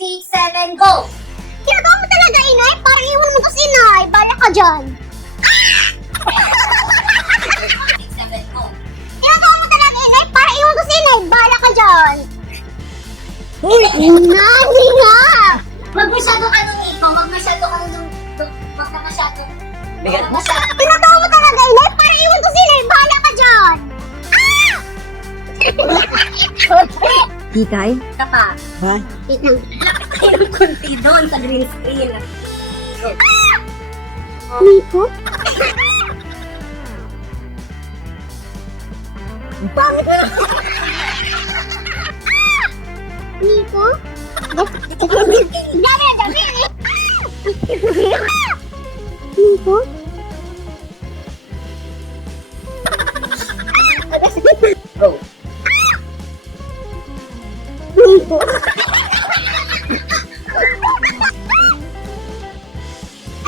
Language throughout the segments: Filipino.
6, 7, go! Tinatawa mo talaga, inay? Parang iwan mo to si inay. Bala ka dyan. 6, 7, go! Tinatawa mo talaga, inay? Parang iwan ko si inay. Bala ka dyan. Uy! Hindi nga. Wag masyado ka nung ikaw, wag masyado ka nung... Wag ka masyado. Bigat mo. Tinatawa mo talaga, inay? Parang iwan ko si inay. Bala ka dyan. Titay? Ka pa. Ha? Yung kunti doon sa green screen. Nico? Pangit mo na. Nico? Dami na dami. Nico? Go. Nico?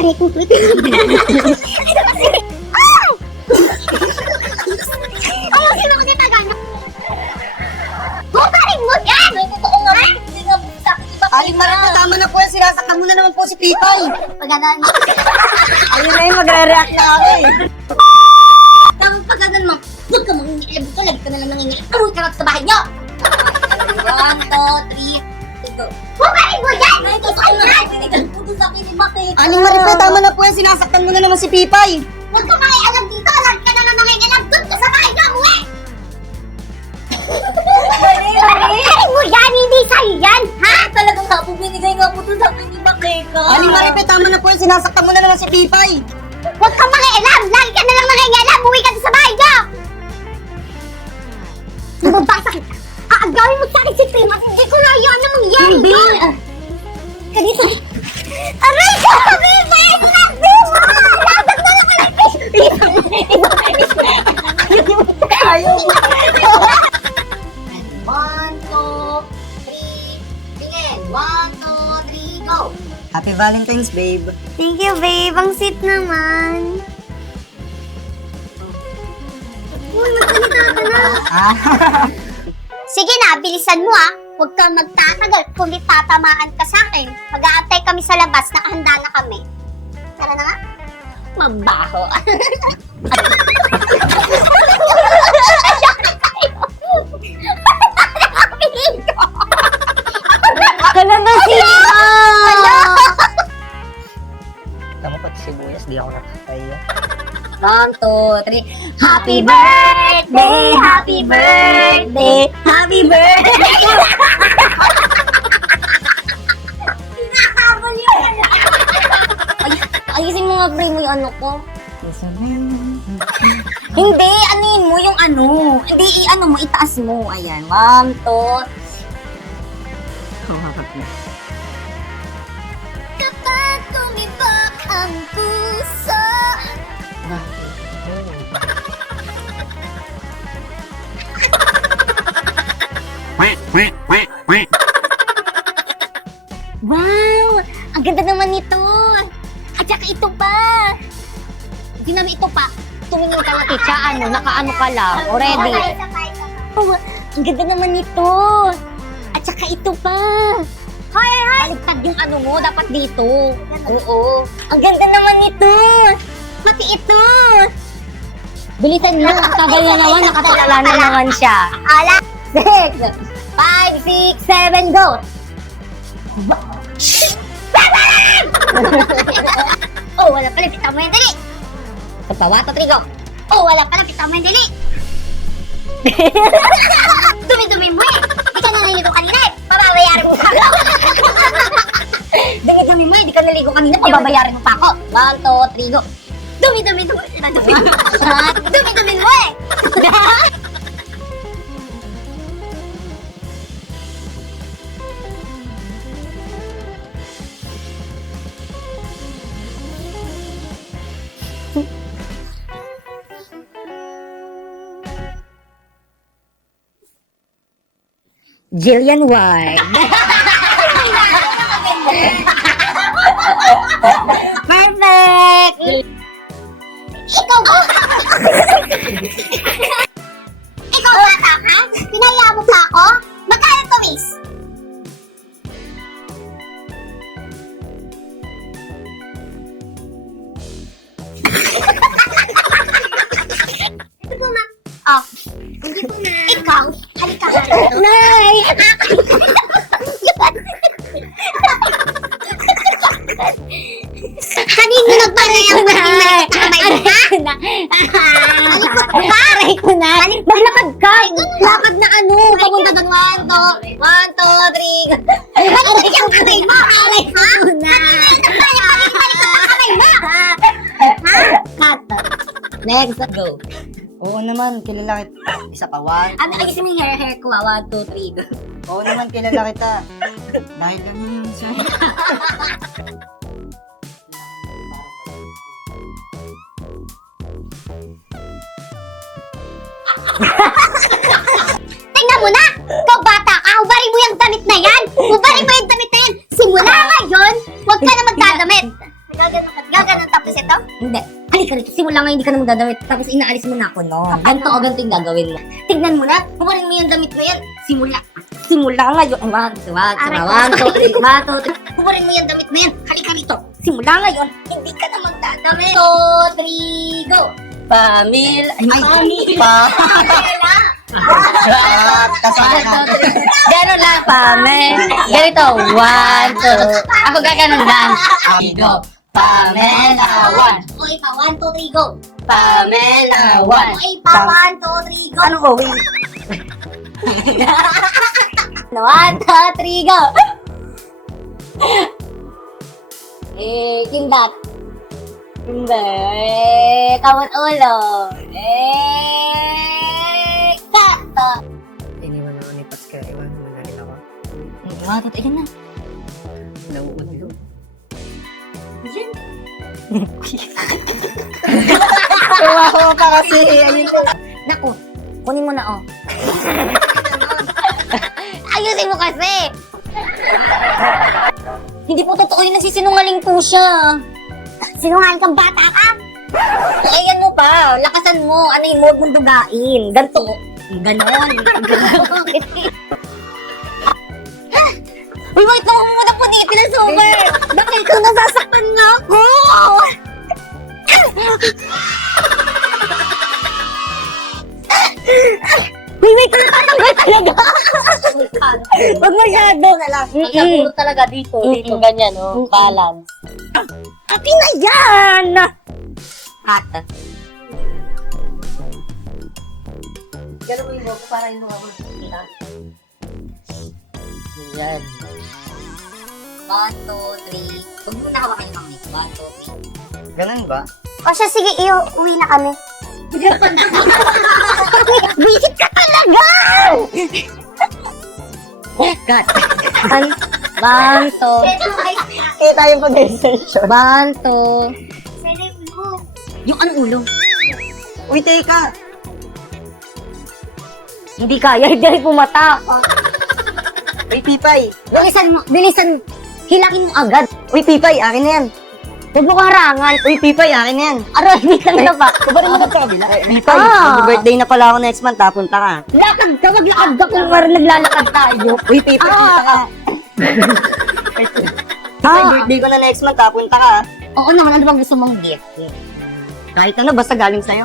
Aray ko, pretty. Ayusin mo kasi tagano. Bukarin mo yan! Totoo nga. Hindi nga sa akin iba. Aling Marife, tama na po yan. Sinasaktan mo na naman po si Pitoy. Paganan. Ayun na yung magre-react na ako eh. Tang paganan mo. Huwag ka mangingiilab ka. Lagi ka na lang nangingiilab. Uwi ka na sa bahay niyo. 1, 2, 3, go. Bukarin mo yan! Ay, totoo nga. Nagputo sa akin ni Bakit. Aling Marife, tama na po yan. Sinasaktan mo na naman si Pipay. Huwag ka makialam dito! Lagi ka na nangingilam! Doon ka sa bahay na uwi! Bukarin mo yan! Hindi sa'yo yan! Ha? Talagang nga po, binigay nga po to sa akin ni Bakit. Aling Marife, tama na po yan. Sinasaktan mo na naman si Pipay. Huwag ka makialam! Lagi ka na lang nangingilam! Uwi ka na sa bahay niyo! Nababasa kita! Aagawin mo sa akin si Prima! Hindi ko na yan na mangyari doon! Kanito! Aray ko! Bibig! Prima! Lagat mo na pala! Ayaw mo. 1, 2, 3, tingin. 1, 2, 3, go. Happy Valentine's, babe. Thank you, babe. Ang sweet naman. Uy, magsalita ka na. Sige na, bilisan mo ah. Huwag kang magtatagal kundi tatamaan ka sa akin. Mag-aantay kami sa labas, nakahanda na kami. Tara na nga. Mabaho. Hala na siya! Tama pati sibuyas, di ako nakakaya. 1, 2, 3. Happy birthday! Happy birthday! Happy birthday! Hinahabol yun! Ayusin mo nga, Bray, mo yung ano ko. Hindi, anin mo yung ano. Hindi, ano mo, itaas mo. Ayan, 1, 2. Kapag tumibok ang puso. Wow! Ang ganda naman nito! At saka ito pa! Hindi namin ito pa. Tumingin ka na, Ticha. Ano, nakaano ka lang. Already. Oh, ang ganda naman nito! At saka ito pa! Hoy! Baligtad yung ano mo. Dapat dito. Oo. Ang ganda naman nito! Pati ito! Bilisan mo. Ang tagal na naman. Nakatulala na naman siya. Ala! 6, 5, 6, 7, go! Oh, wala pala, pita mo yung dali. Ito pa, 1, 2, 3, go. Oh, wala pala, pita mo yung dali. Dumi-dumi mo eh. Di ka naliligo kanina eh. Pababayarin mo pa ako. Dumi-dumi mo eh. Di ka naligo kanina. Pababayarin mo pa ako. 1, 2, 3, go. Dumi-dumi mo. Dumi-dumi mo eh. Jillian White. Perfect! Ikaw ba? Ikaw bata ka? Pinaya mo pa ako? Magkano to, miss? Nay! Kanino nagpanayaw mo? Aray ko na! Maglakad ka! Lakad na ano? Papunta doon. 1, 2, 3. Aray ko kamay mo! Aray ko na! Kamay mo! Cut. Next, go. Oo naman, kilala kita. Isa pa, 1. Ano, ayusin mo yung hair ko, 1, 2, 3. Oo naman, kilala kita. Dahil kami yung sa'yo. Tingnan mo na! Ikaw bata ka, hubarin mo yung damit na yan! Hubarin mo yung damit na yan! Simula ngayon, huwag ka na magdadamit! Gaganon tapos ito? Hindi. Halika rito. Simula nga hindi ka na magdadamit. Tapos inaalis mo na ako noon. Ganito o ganito yung gagawin mo. Tingnan mo na, Humarin mo yung damit na yan. Simula ngayon. 1, 2, 3. hubarin mo yung damit na yan! Halika rito! Simula ngayon. Hindi ka na magdadamit! 2, 3, go. Pamil. Ay, Gano'n lang, Pamel. Ganito. 1, 2. Ako gaganon lang. Go. Pamela 1. Okay pa, 1, 2, 3, go! Pamela 1. Okay pa, 1, 2, 3, go! Ano ko, wait? 1, 2, 3, go. Kimbap. Kamot ulo. Kato. Iniwan ako ni Pats kaya iwan mo na rin ako. Ayan na. Nauulo. Tumawa pa kasi. Ayun na. Naku, kunin mo na, oh. Ayusin mo kasi. Hindi po totoo yun, nagsisinungaling po siya. Sinungaling kang bata ka! Ayan mo pa, lakasan mo. Ano yung huwag mong dugain. Ganto. Ganon. Uy, wait lang mo muna po ni Pinasuber. Bakit ito nasasaktan nga ako? Wait, tatanggal talaga. Huwag masyado. Puro talaga dito, ganyan, oh. Balance. Akin na yan! Cut. Ganun mo yung mo para yung mga kita. Yan. 1, 2, 3. Huwag mo nakawakan yung mga 1, 2, 3. Ganun ba? O siya, sige, uwi na kami. Visit ka talaga! Cut. 1, 2. Kaya tayo pag-exertion. 1, 2. Yung anong ulo? Uy, teka! Hindi kaya, hindi pumatak. Uy, Pipay! Bilisan. Hilangin mo agad. Uy, Pipay, akin na yan! Huwag mo karangan. Uy, Pipay, akin na yan! Aray, hindi ka na ba? Kubarin mo na sa kabila. Pipay, Ah. mag-birthday na pala ako next month, punta ka. Lakad ka, maglakad ka kung naglalakad tayo. Uy, Pipay, punta ka. Pipay, birthday ko na next month, punta ka. Oo naman, ano bang gusto mong gift? Kahit ano, basta galing sa'yo.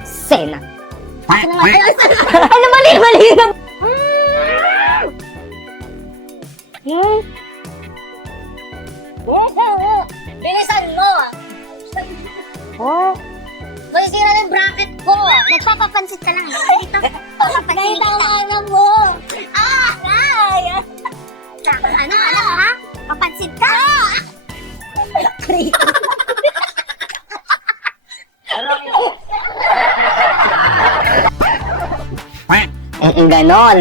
Sena. Ano mali lang. Bilisan mo. Oh, Masisira na yung bracket ko. nagpapapansit ka lang. Dito, papapansit ka lang. na mo. Ay! Ano ha? Papansit ka? Ganon.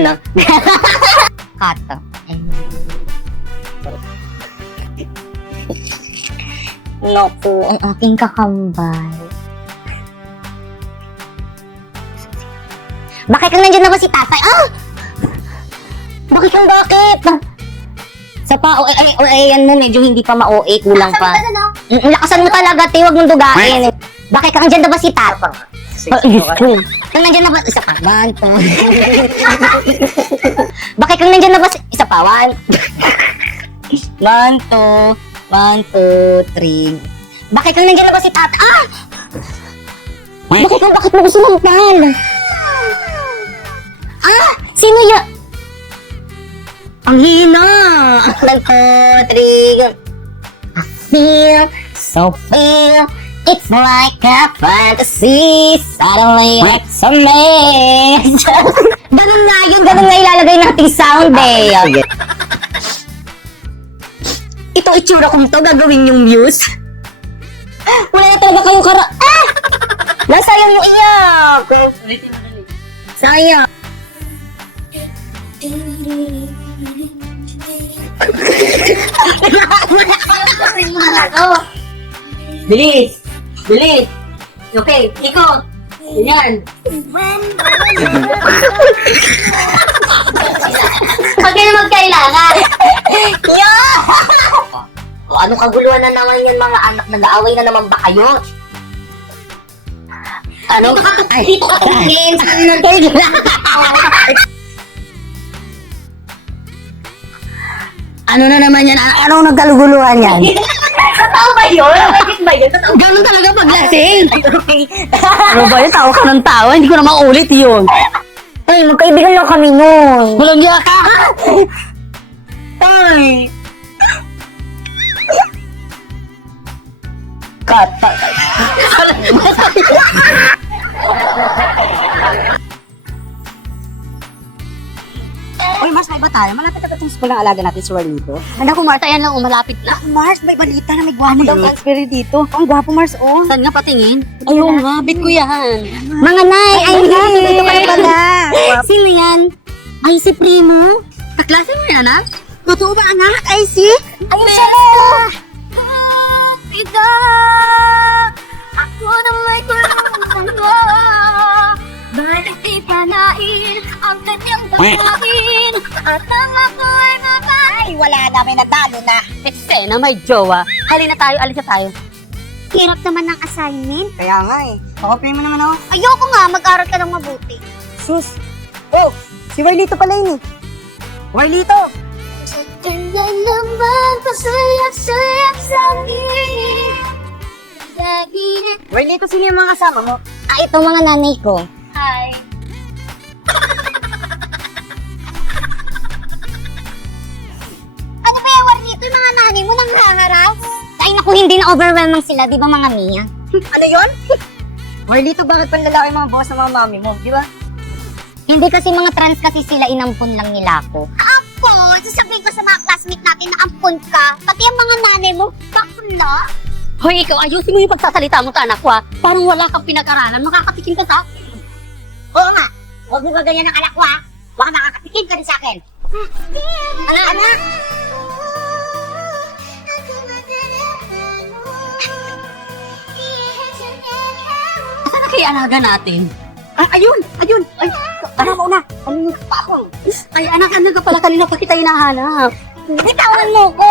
Kata. Naku, ang aking kakambal. Bakit kang nandiyan na ba si tatay? Ah! Bakit? Sa pa, ayan mo, medyo hindi pa ma-OA, kulang pa. Ano? Lakasan mo talaga, te, huwag mong dugain. Bakit ka nandiyan na ba si Tata? Kung nandiyan na ba, isa pa, 1, 2. Bakit kang nandiyan na ba, isa pa, 1. 1, 2, 3. Bakit kang nandiyan na ba si Tata? Ah! Bakit mo gusto ng tal? Ah! Sino yan? Ang hina! Aklan ko, Trig. I feel, so feel, it's like a fantasy. Suddenly, it's a maze. Ganun nga ilalagay nating sound eh. Ito itsura kong to, gagawin yung muse. Wala na talaga kayong nasayang yung iyak. Sayang. Bilis! Bilis! Okay, ikot! Yan! Huwag ka na magkailangan. Yeah! O anong kaguluhan na naman yan mga anak? Nag-aaway na naman ba kayo? Ano? Dito ka tumingin! Ano na naman yan? Anong nagkaluguluhan yan? Totoo ba yun? Bakit ba yun? Totoo Ganun talaga paglasing! Ano ba yun? Tawa ka ng tawa. Hindi ko na maulit yun. Ay, magkaibigan lang kami nun. Walang niya ka. Ay! Cut! Uy, Mars, may ba tayo? Malapit na ba itong school ng alaga natin si Warlito? Anak ko, Marta, yan lang. Malapit na. Mars, may balita na may gwapo daw transfer dito. Ang gwapo, Mars, oh. Saan nga patingin? Ayun nga, bit ko yan. Mga nay, ay dito ka na pala. Sino yan? Ay, si Primo. Kaklase mo yan, ha? Totoo ba, anak? Ay, si? Ay, siya Ida, ako na may tulungan mo. Bakit ipanain ang kanyang pagkain? At ang ako ay mabay. Ay, wala na, may nadalo na. Eksena, may jowa. Halina tayo, alis na tayo. Hirap naman ng assignment. Kaya nga eh. Pakopay mo naman ako. Ayoko nga, mag-aral ka ng mabuti. Sus. Oh, si Warlito pala yun eh. Warlito! Kanya naman pasayap-sayap sa akin. Warlito, sino yung mga kasama mo? Ah, ito mga nanay ko. Hi. Ano ba yung Warlito? Yung mga nanay mo nang haharap? Ay naku, hindi na overwhelming sila, di ba mga Mia? Ano yun? Warlito, bakit panlalaki mga boss ng mga mami mo? Di ba? Hindi kasi mga trans kasi sila, inampun lang nila ako. Ako, sasabihin ko sa mga classmate natin na ampun ka. Pati ang mga nanay mo, bakla. Hoy, ikaw, ayusin mo yung pagsasalita mo, anak ko, ha? Parang wala kang pinag-aralan, makakatikin ka sa akin. Oo nga. Huwag mo gaganyan ng anak ko ha. Baka makakatikin ka rin sa akin. Anak! Saan na kaya alaga natin? Ayun! Ayun! Ay, anak mo na! Ano yung kapakong? Ay, anak, ano ka pala kanina pa kita hinahanap? Bitawan mo ko!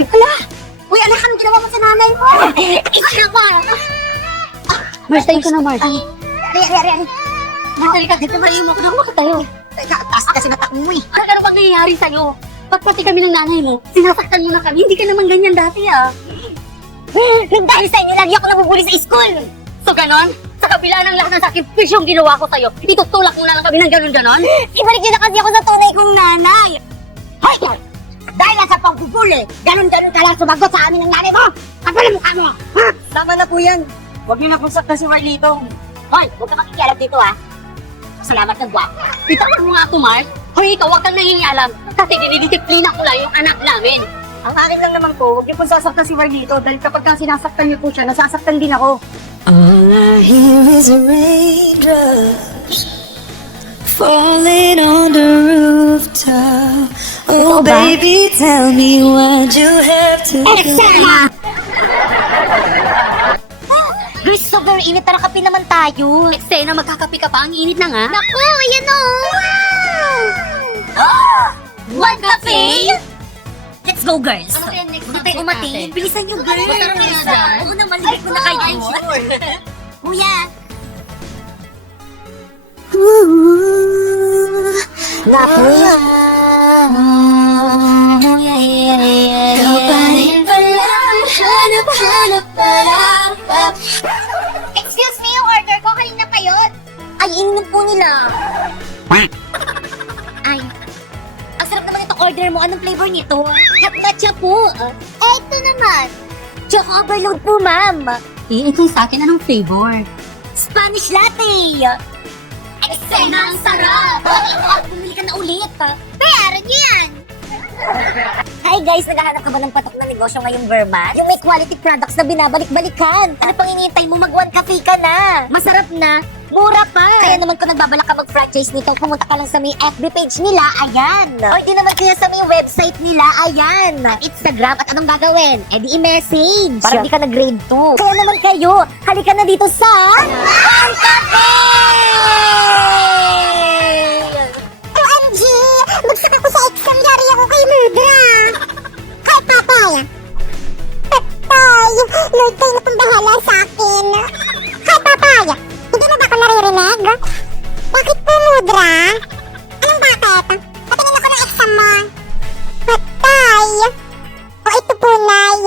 Ala! Uy, anak, anong ginawa mo sa nanay mo? Isa pa! Mars, tayo ka na, Mars. Ari. Mars, ka dito, malayo mo ako na makatayo. Taas kasi natak mo eh. Ano pang nangyayari sa'yo? Pagpati kami ng nanay mo, sinasaktan mo na kami. Hindi ka naman ganyan dati, ah. Dahil sa inyo, lagi ako nabubuli sa school. So, ganon? Sa kabila ng lahat ng sacrifice yung ginawa ko sa'yo, itutulak mo na lang kami ng ganon-ganon? Ibalik niyo na kasi ako sa tunay kong nanay. Hoy! Dahil lang sa pagbubuli, ganun-ganun ka lang sumagot sa amin ng nanay mo. Kapal ang mukha mo. Ha? Tama na po yan. Huwag niyo na pong sakta si Marlito. Hoy, huwag ka makikialam dito ha. Salamat ng guwapo. Itawan mo nga ako, Mars. Hoy, ikaw, huwag kang nangingialam. Kasi dinidisiplina ko lang yung anak namin. Ang akin lang naman po, huwag niyo pong sasaktan si Marlito dahil kapag ka sinasaktan niyo po siya, nasasaktan din ako. All I hear is raindrops falling on the rooftop. Oh, baby, tell me why'd you have to go? Grace, so very init. Tara, kape naman tayo. Eksena, magkakapi ka pa. Ang init na nga. Naku, ayan o. Wow! One cafe? Let's go, girls. Ano kaya next Huwag tayo subject umati. natin? Bilisan niyo, girls. Punta na kayo dyan. Oo naman, libre ko na kayo. Kuya. Naku. Excuse me, yung order ko kanina pa yun. Ay, ininom po nila. anong flavor nito? Hot matcha po. Ito naman. Choco overload po, ma'am. Ito yung sa akin, anong flavor? Spanish latte. Eksena, ang sarap. Bumili ka na ulit. Pero yan. Hi guys, naghahanap ka ba ng patok na negosyo ngayong Verman? Yung may quality products na binabalik-balikan. Ano pang hinihintay mo? Mag-one cafe ka na. Masarap na, mura pa. Kaya naman kung nagbabalak ka mag-franchise nito, pumunta ka lang sa may FB page nila, ayan. O di naman kaya sa may website nila, ayan. At Instagram, at anong gagawin? Eh di i-message. Parang di ka na grade 2. Kaya naman kayo, halika na dito sa One Cafe! OMG! Bagsak ako sa exam, yari ako kay Mudra. Kay Papay. Papay, Lord kayo na pong bahala sa akin. Kay Papay, hindi na ba ako naririnig? Bakit po, Mudra? Anong bakit? Patingin ako ng exam mo. Papay. O ito po, Nay.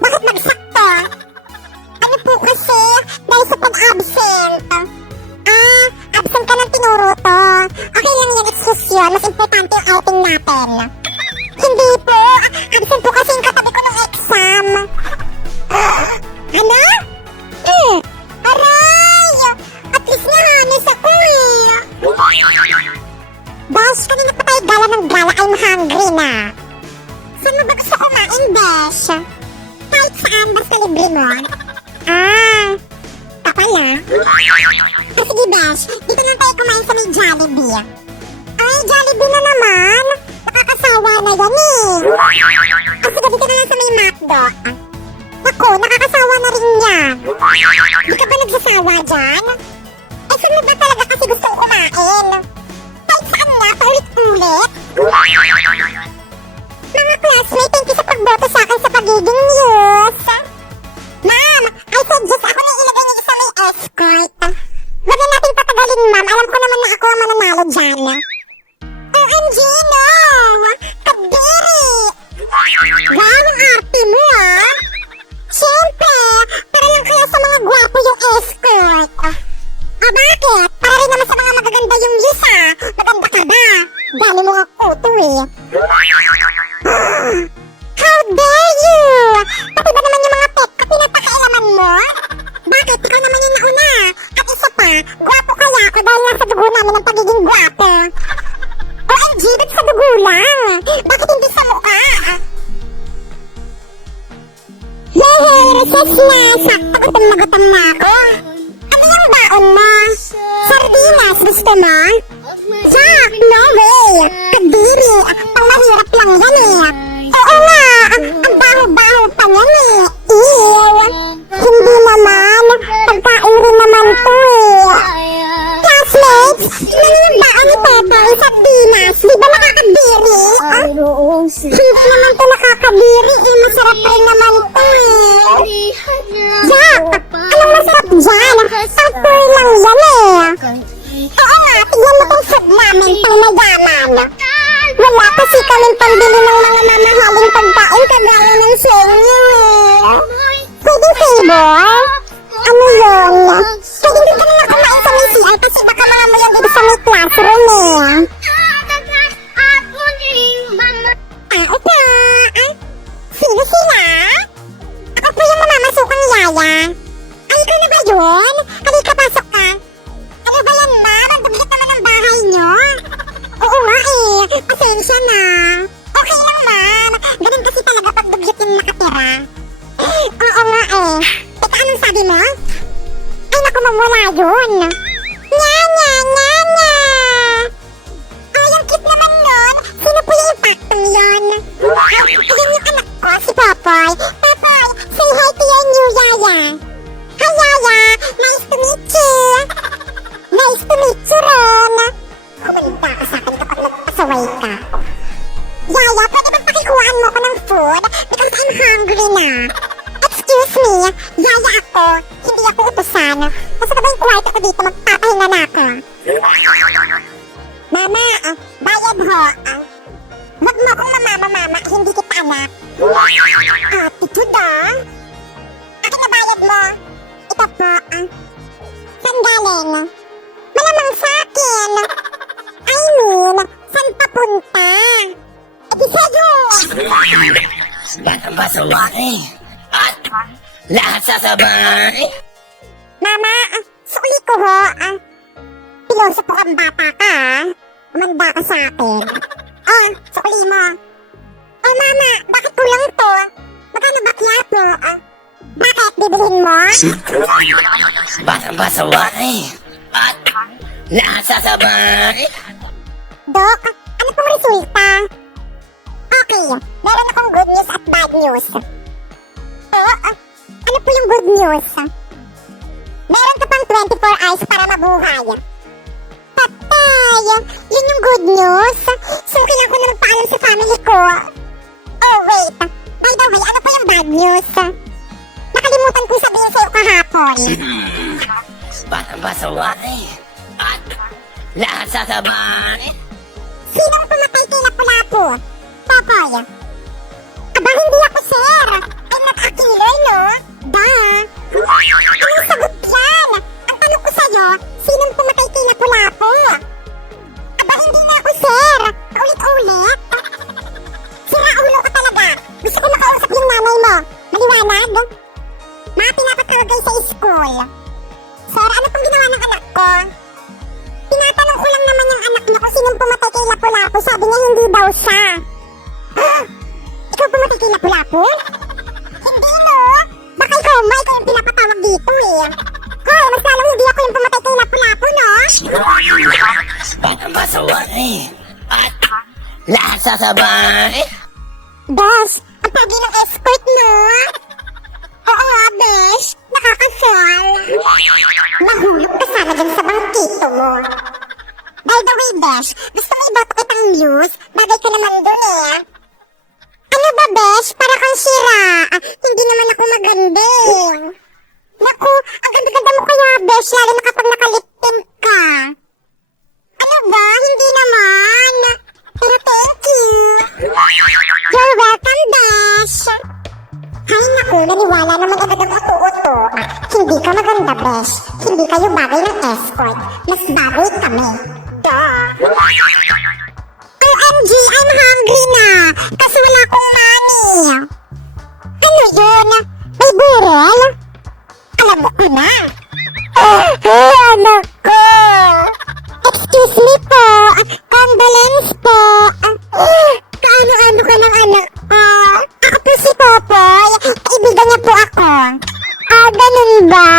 Bakit bagsak to? Ano po kasi? Dahil sa pag-absent. Absent ka ng tinuro to. Okay lang yan, excuse yun. Mas importante yung outing natin. Hindi po. Absent po kasi yung katabi ko ng exam. Ano? Aray! At least nahanis ako eh. Besh, kanina pa tayo gala ng gala. I'm hungry na. Saan mo ba gusto kumain, Besh? Kahit saan, basta libre mo. Kapala. Sige, Besh. Dito lang tayo kumain sa may Jollibee. Ay, Jollibee na naman. Nakakasawa na yan eh. Sige, dito na lang sa may McDo. Ako, nakakasawa na rin yan. Di ka ba nagsasawa dyan? Eh, saan mo ba talaga kasi gusto kumain? Kahit saan na, paulit-ulit. Mga classmate, thank you sa pagboto sa akin sa pagiging news. Ma'am, I suggest ako na ilagay niyo sa may escort. Huwag na natin patagalin, ma'am. Alam ko naman na ako ang mananalo dyan. OMG, no! Kadiri! Wow, ang arte mo, ah! Siyempre, para lang kaya sa mga gwapo yung escort. Bakit? Para rin naman sa mga magaganda yung Lisa. Maganda ka ba? Dali mo nga kuto, eh. How dare you! Pati ba naman yung mga pet ko pinapakailaman mo? Bakit? Ikaw naman yung nauna. At isa pa, gwapo kaya ako dahil nasa dugo namin ang pagiging gwapo. OMG, ba't sa dugo lang? Bakit hindi sa mukha? Yehey, recess na! Sakto, gutom na ako. Ano yung baon mo? Sardinas, gusto mo? Jack, no way! Kadiri, pang mahirap lang yan eh. Oo nga, ang baho-baho pa yan eh. Ew! Hindi naman, pagkain rin naman to eh. Classmates, ano yung baon ni Pepe? Sardinas, di ba nakakadiri? Sweet naman to nakakadiri eh, masarap rin naman to eh. Jack, anong masarap dyan? Pang-poor lang yan eh. Oo nga, tignan mo tong food namin, pang mayaman. Wala kasi kaming pambili ng mga mamahaling pagkain kagaya ng sa inyo eh. Pwedeng favor? Ano yun? Pwedeng dito na lang kumain sa may CR kasi baka mga mo yan dito sa may classroom eh. Ito. Sino sila? Ako po yung mamamasukang yaya. Ay, ikaw na ba yun? Halika, pasok ka. Ano ba yan, ma'am? Ang duglit naman ang bahay nyo. Oo nga eh. Pasensya na. Okay lang, ma'am. Ganun kasi talaga pag duglit yung nakatira. Oo nga eh. Teka, anong sabi mo? Ay, naku, mamula yun. Nya. Ay, ang cute naman nun. Sino po yung impaktong yun? Ayun yung anak ko, si Popoy. Popoy, say hi to your new yaya. Hi, yaya. Nice to meet you. Nice to meet you, Ren. Kumalita ka sa akin kapag nagpasaway ka. Yaya, pwede bang pakikuhaan mo ko ng food? Because I'm hungry na. Excuse me, yaya ako. Hindi ako utusan. Nasa na ba yung kwarto ko dito? Magpapahinga na ako. Mama, bayad ho. Wag mo akong mamama, hindi kita anak. Attitude ah. Akin na bayad mo. Ito po. Saan galing? Malamang sa akin. I mean, saan papunta? Batang pasaway. At lahat sasabay. Mama, sukli ko ho. Piloso po kang bata ka. Umanda ka sa akin. Sukli mo. Mama, bakit kulang to? Magkano ba kaya po? Bakit bibilhin mo? Batang pasaway. At lahat sasabay. Dok, ano pong resulta? Okay, meron akong good news at bad news. Ano po yung good news? Meron ka pang 24 hours para mabuhay. Patay! Yun yung good news. So, kailangan ko na magpaalam sa family ko. Oh, wait. By the way, ano po yung bad news? Nakalimutan kong sabihin sa'yo kahapon. Batang pasaway. At lahat sasabay. Sinong pumatay kay Lapu-Lapu? Popoy. Aba, hindi ako, sir. I'm not a killer, no? Anong sagot yan? Ang tanong ko sa'yo, sinong pumatay kay Lapu-Lapu? Aba, hindi na ako, sir. Ulit-ulit. Sira ulo ka talaga. Gusto ko makausap yung nanay mo. Maliwanag? Mga pinapatawag kayo sa school. Sir, ano pong ginawa ng anak ko? Tinatanong ko lang naman yung anak niya kung sinong pumatay kay Lapu-Lapu. Sabi niya hindi daw siya. Ikaw pumatay kay Lapu-Lapu? Hindi, no? Baka ikaw yung pinapatawag dito eh. Hoy, mas lalong hindi ako yung pumatay kay Lapu-Lapu, no? Batang pasaway. At lahat sasabay. Besh, ang pagi ng escort, no? Oo nga, Besh. Nakakasal. Mahulog ka sana dyan sa bangkito mo. By the way, Besh, gusto mo iboto kitang news? Bagay ka naman dun eh. Ano ba, Besh? Para kang sira. Hindi naman ako maganda eh. Naku, ang ganda-ganda mo kaya, Besh, lalo na kapag nakaliptin ka. Ano ba? Hindi naman. Pero thank you. You're welcome, Besh. Ay naku, naniwala naman agad ang uto-uto. Hindi ka maganda, Besh. Hindi kayo bagay ng escort. Mas bagay kami. OMG, I'm hungry na. Kasi wala akong money. Ano yun? May burel? Alam mo ko na. Anak ko. Excuse me po. Condolence po. Kaano-ano ka ng anak ko? Ako po si Popoy. Kaibigan niya po ako. Ganun ba?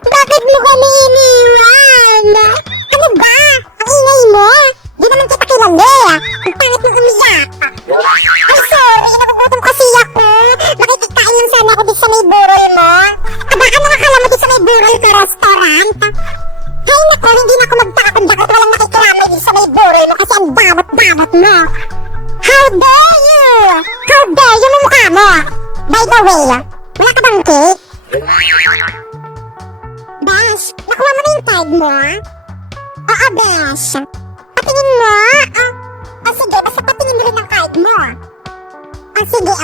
Bakit mo kami iniwan? Ano ba? Ang ingay mo? Di naman kita kilala. Ang pangit ng umiyak. Ay, sorry. Nagugutom kasi ako. Makikikain lang sana ako di sa may burol mo. Aba, ano akala mo di sa may burol ko restaurant? Ay, naku, hindi na ako magtakot-dakot. Walang nakikiramay di sa may burol mo kasi ang damot-damot mo. How dare you? How dare you mo mukha mo? By the way, wala ka bang cake? Besh, nakuha mo na yung tag mo? Oo, Besh. Patingin mo? Sige, basta patingin mo rin ang card mo. Sige,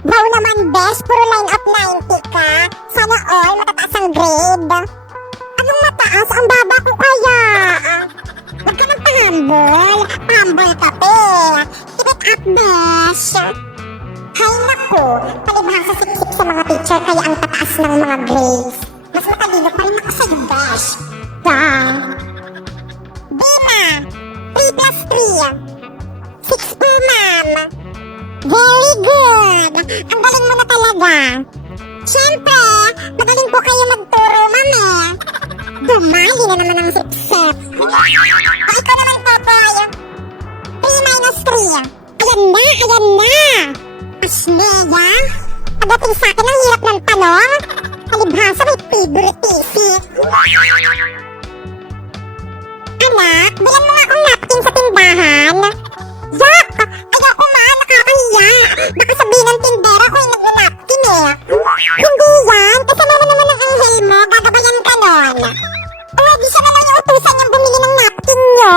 Wow naman, Besh, puro line up 90 ka. Sana all, matataas ang grade. Anong mataas? Ang baba ko kaya. Huwag ka nang pahambol. Pahambol ka pa. Keep it up, Besh. Hay naku, palibhasa siksik sa mga teacher kaya ang tataas ng mga grades. Mas matalino pa rin ako sa'yo, Besh. Dina, 3 plus 3. 6 po, ma'am. Very good. Ang galing mo na talaga. Siyempre, magaling po kayo magturo, ma'am eh. Dumali na naman ang sip-sip. Ikaw naman, Popoy. 3 minus 3. Ayan na. Asneya? Pagdating sa akin, ang hirap ng tanong. Palibhasa may favoritism. Anak, bilan mo nga akong napkin sa tindahan. Yak! Ayoko nakakahiya. Baka sabihin ng tindera ko yung nag-napkin eh. Hindi yan, kasi meron naman ang anghel mo, gagabayan ka nun. Di siya naman yung utusan niyang bumili ng napkin nyo.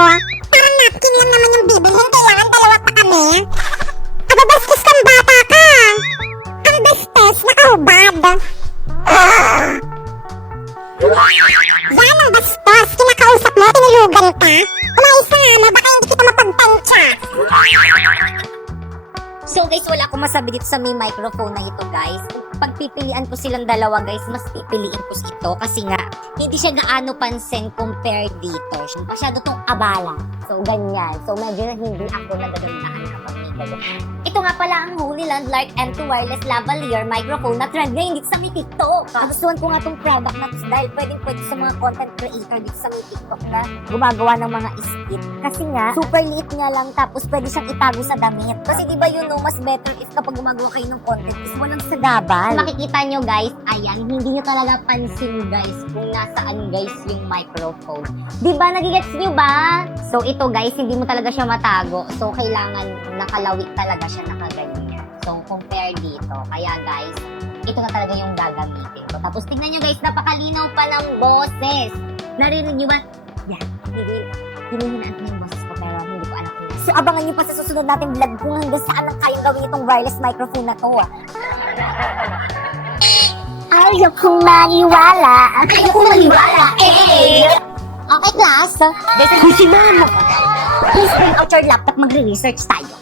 Parang napkin lang naman yung bibilhin, kailangan dalawa pa kami. Ababastos kang bata ka. Ang bastos, nakaubad. Yan ang bastos, kinakausap mo, tinulugan ka. Umayos So guys, wala akong masabi dito sa may microphone na ito guys. Pagpipilian ko silang dalawa guys, mas pipiliin ko ito kasi nga hindi siya gaano pansin compare dito. Masyado tong abala. So ganyan. So medyo na hindi ako nagagandahan kapag may ganyan. Ito nga pala ang Holy Landmark M2 Wireless Lavalier microphone na trend ngayon dito sa may TikTok. Nagustuhan ko nga tong product na to dahil pwede sa mga content creator dito sa may TikTok na gumagawa ng mga skit. Kasi nga, super liit nga lang tapos pwede siyang itago sa damit. Kasi di ba yun no, mas better if kapag gumagawa kayo ng content is walang sagabal. Makikita nyo guys, ayan, hindi nyo talaga pansin guys kung nasaan guys yung microphone. Di ba, nagigets nyo ba? So ito guys, hindi mo talaga siya matago. So kailangan nakalawit talaga siya nakaganyan. So compare dito. Kaya guys, ito na talaga yung gagamitin ko. Tapos tingnan nyo guys, napakalinaw pa ng boses. Narinig nyo ba? Yan, hinihinaan ko yung boses ko pero hindi ko alam kung so abangan nyo pa sa susunod natin vlog kung hanggang saan ang kayang gawin itong wireless microphone na to. Ayaw kong maniwala. Ayaw kong maniwala. Okay, class. This is ma'am. Please bring out your laptop. Magre-research tayo.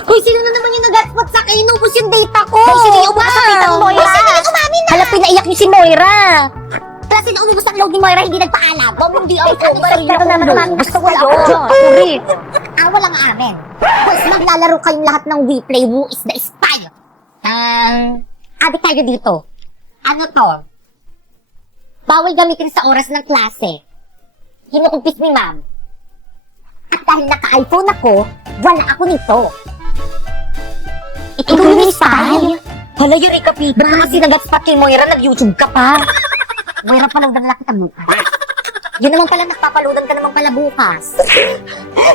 Uy, sino na naman yung nag-hotspot sa akin? Inubos yung data ko. Uy, sino yung umubos ang data ni Moira? Uy, sino yung umamin na? Hala, pinaiyak yung si Moira. Plus, sino umubos ang load ni Moira, hindi nagpaalam. Bob, hindi ako pero naman umamin. Gusto ko lang. Sorry. Walang amin. Boys, maglalaro kayong lahat ng WePlay. Who is the spy? Adik tayo dito. Ano to? Bawal gamitin sa oras ng klase. Hinukumpis ni ma'am. At dahil naka-iPhone ako, wala ako nito. Ikaw yung spy? Hala, Eureka P. Ba't kasi nag-hotspot kay Moira, nag-YouTube ka pa? Moira, paloadan lang kita bukas. Yun naman pala, nagpapaloadan ka naman pala bukas.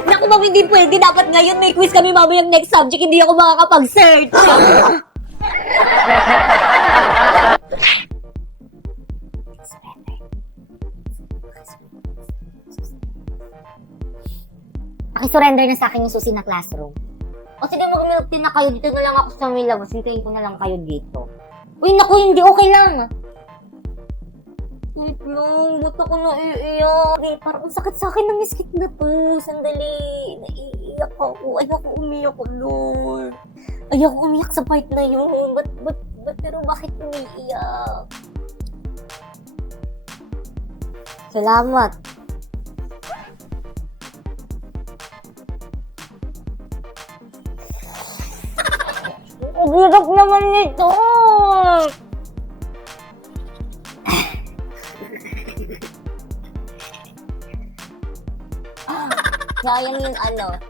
Naku, ma'am, hindi pwede. Dapat ngayon may quiz kami mamayang next subject. Hindi ako makakapag-search. Pakisurrender na sa akin yung susi na classroom. O sige, mag-milk na kayo. Dito na lang ako sa may labas. Hintayin ko na lang kayo dito. Uy, naku, hindi. Okay lang. Wait lang. Ba't ako naiiyak? Okay, parang sakit sa akin ng miskit na to. Sandali. Naiiyak ako. Ayoko umiyak ko, Lord. Ayoko umiyak sa part na yun. Pero bakit umiiyak? Salamat. Ang hirap naman nito! Sayang yung ano.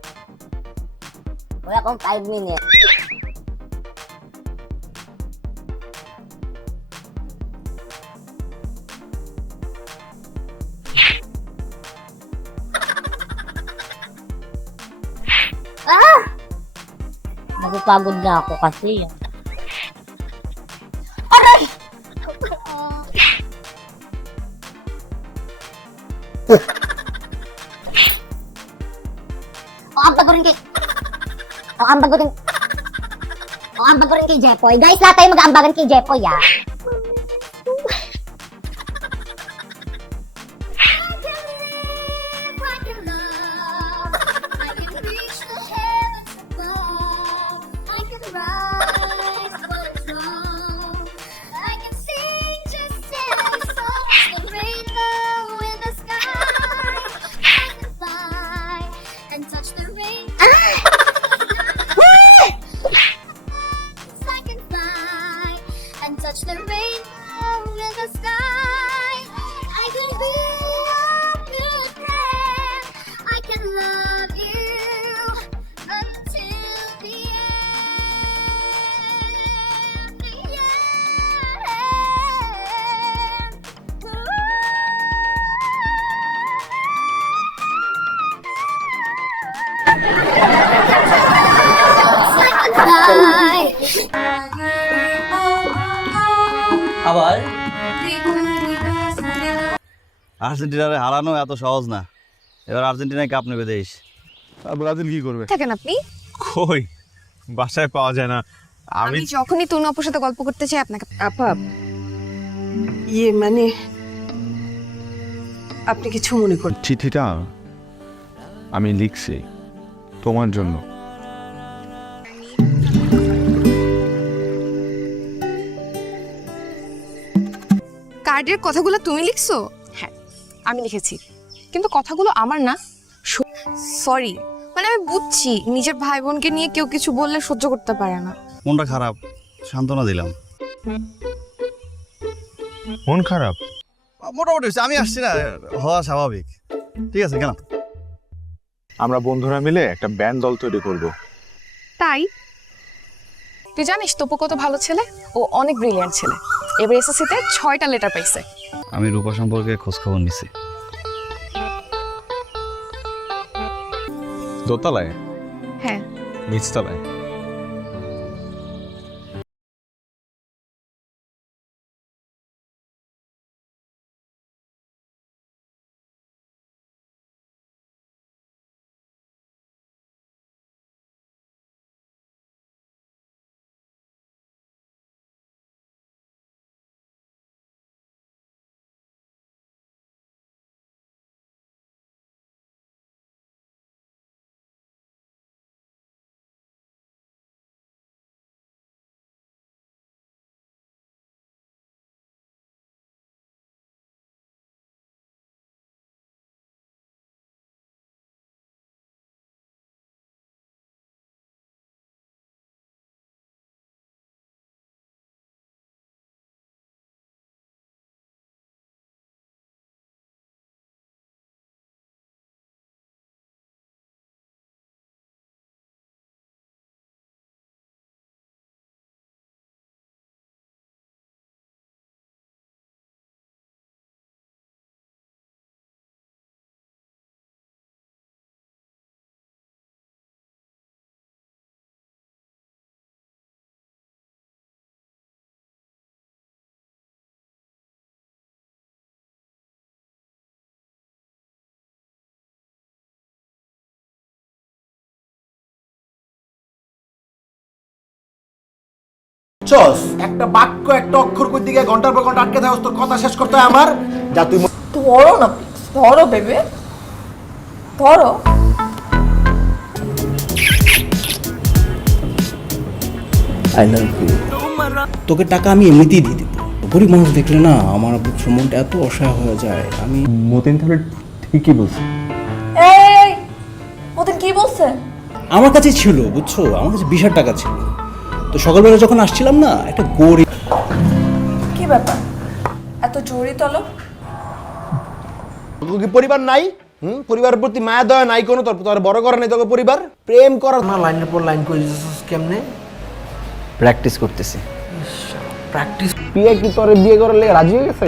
Wala akong 5 minutes. Napapagod na ako kasi. Aray! Ambag ko rin kay Jepoy. Guys, lahat tayo mag-aambagan kay Jepoy, ah. Touch the rainbow in the sky. I can be up you can. I can love you until the end. The আবার আর্জেন্টিনার হারানো এত সহজ না। এবার আর্জেন্টিনায় কাপ নেবে দেশ। আর ব্রাজিল কি করবে? থাকেন আপনি? কই বাসায় পাওয়া যায় না। আমি যখনই তনু আপুর সাথে গল্প করতে চাই আপনাকে আপা মানে আপনি কিছু মনে করেন? চিঠিটা আমি লিখছি, তোমার জন্য। কার্ডের কথাগুলো তুমি লিখছো? হ্যাঁ, আমি লিখেছি, কিন্তু কথাগুলো আমার না। সরি, মানে আমি বুঝছি নিজের ভাই বোনকে নিয়ে কেউ কিছু বললে সহ্য করতে পারে না। মনটা খারাপ, সান্ত্বনা দিলাম। মন খারাপ? মোটামুটি হচ্ছে, আমি আসছি না, হওয়া স্বাভাবিক। ঠিক আছে, কেন? আমরা বন্ধুরা মিলে একটা ব্যান্ড দল তৈরি করব। তাই তুই জানিস তপু কত ভালো ছেলে, ও অনেক ব্রিলিয়ান্ট ছেলে। এবার এসএসসিতে 6টা লেটার পাইছে। আমি রূপা সম্পর্কে খোঁজ খবর নিছি। দোতলায়? হ্যাঁ। নিচতলায়? চস একটা বাক্য একটা অক্ষর কই দিকে ঘন্টার পর ঘন্টা আটকে থাকস, তোর কথা শেষ করতে হয় আমার। যা তুই ধরো না প্লিজ, ধরো বেবে, ধরো। I love you. তোকে টাকা আমি এমনিতেই দিয়ে দিব। গরিব মানুষ দেখলে না আমার মনটা এত অসহায় হয়ে যায়। আমি মতিন তাহলে ঠিকই বলছে। এই ওদের কি বলছে? আমার কাছে ছিল, বুঝছো, আমার কাছে 20,000 টাকা ছিল। তো সকালবেলা যখন আসছিলাম না, একটা গরিব। কি ব্যাপার এত জোরে তলো? তোর কি পরিবার নাই? পরিবারের প্রতি মায়া দয়া নাই কোনো? তোর বড় করে নাই তোকে পরিবার? প্রেম করার না, লাইনের পর লাইন করে দিতেছিস কেমনে? প্র্যাকটিস করতেছি। প্র্যাকটিস। বিয়ে কি তোর বিয়ে করলে রাজি হয়ে গেছে?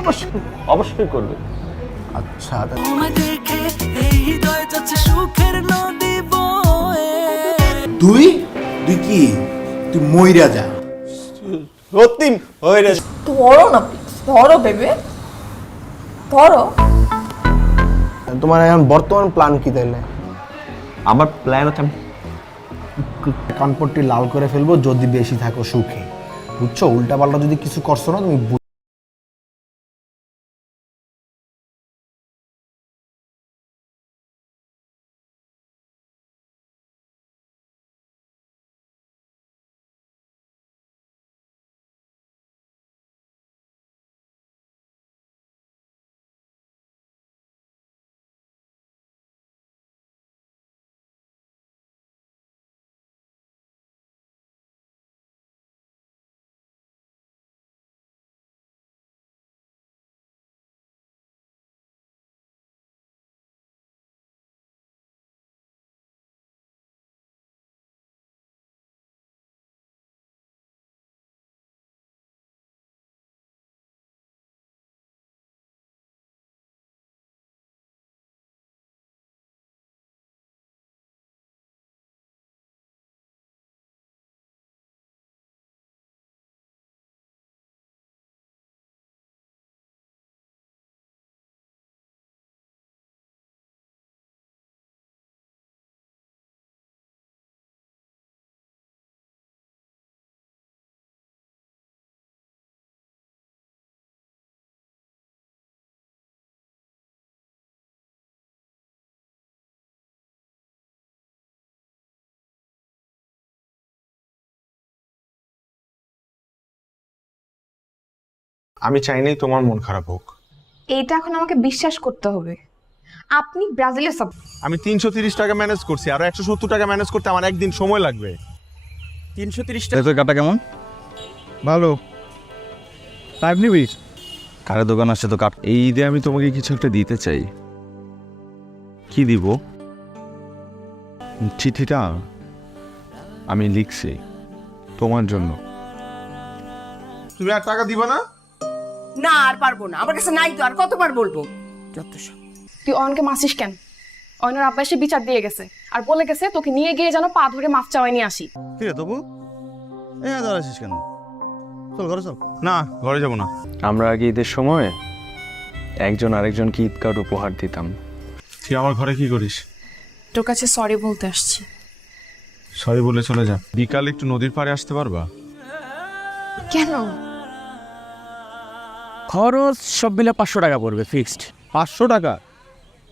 অবশ্যই, অবশ্যই করবে। আচ্ছা, তুই তুই কি তুই মইরা যা রতিম হইরা যা। ধরো না প্লিজ, ধরো বেবে, ধরো। তোমার এখন বর্তমান প্ল্যান কি তাইলে? আমার প্ল্যান হচ্ছে কানপট্টি লাল করে ফেলবো যদি বেশি থাকো সুখে, বুঝছো? উল্টা পাল্টা যদি কিছু করছো না তুমি আমি চাইনি তোমার মন খারাপ হোক। এইটা এখন আমাকে বিশ্বাস করতে হবে, আপনি ব্রাজিলের সব। আমি 330 টাকা ম্যানেজ করছি, আর 170 টাকা ম্যানেজ করতে আমার একদিন সময় লাগবে। 330 তোর কাটা কেমন? ভালো। 5 নিবি? কারের দোকান আসছে তো কাট। এই ঈদে আমি তোমাকে কিছু একটা দিতে চাই। কি দিব? চিঠিটা আমি লিখছি তোমার জন্য। তুমি আর টাকা দিবা না? না আর পারবো না, আমার কাছে নাই তো, আর কতবার বলবো। যত সব। তুই অয়নকে মাসিস কেন? অয়নের আব্বা এসে বিচার দিয়ে গেছে আর বলে গেছে তোকে নিয়ে গিয়ে যেন পা ধরে মাফ চাওয়াই নিয়ে আসি। ঠিক আছে তবু দাঁড়াচ্ছিস কেন? চল ঘরে চল। না, ঘরে যাব না। আমরা আগে ঈদের সময় একজন আরেকজনকে ঈদ কার্ড উপহার দিতাম। তুই আমার ঘরে কি করিস? তোর কাছে সরি বলতে আসছি। সরি বলে চলে যা। বিকালে একটু নদীর পাড়ে আসতে পারবা? কেন? খরচ সব মিলে 500 টাকা পড়বে ফিক্সড। 500 টাকা?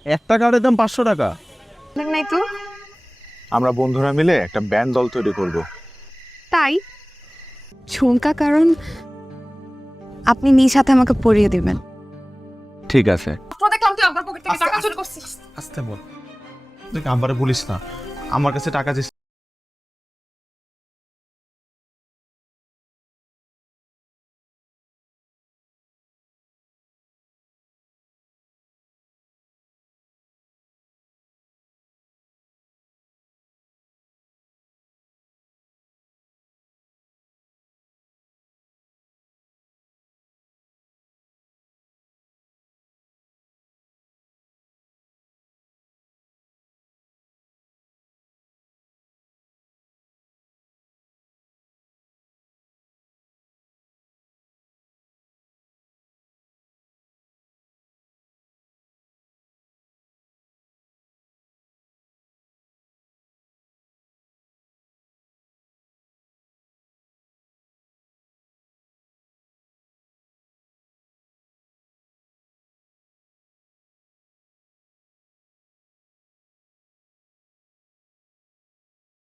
একটা কার্ডের দাম 500 টাকা? নাই তো। আমরা বন্ধুরা মিলে একটা ব্যান্ড দল তৈরি করব। তাই ঝুমকা, কারণ আপনি নিজ হাতে আমাকে পরিয়ে দেবেন। ঠিক আছে। দেখলাম তুই আমার পকেট থেকে টাকা চুরি করছিস। আস্তে বল। দেখ, আমারে বলিস না। আমার কাছে টাকা যে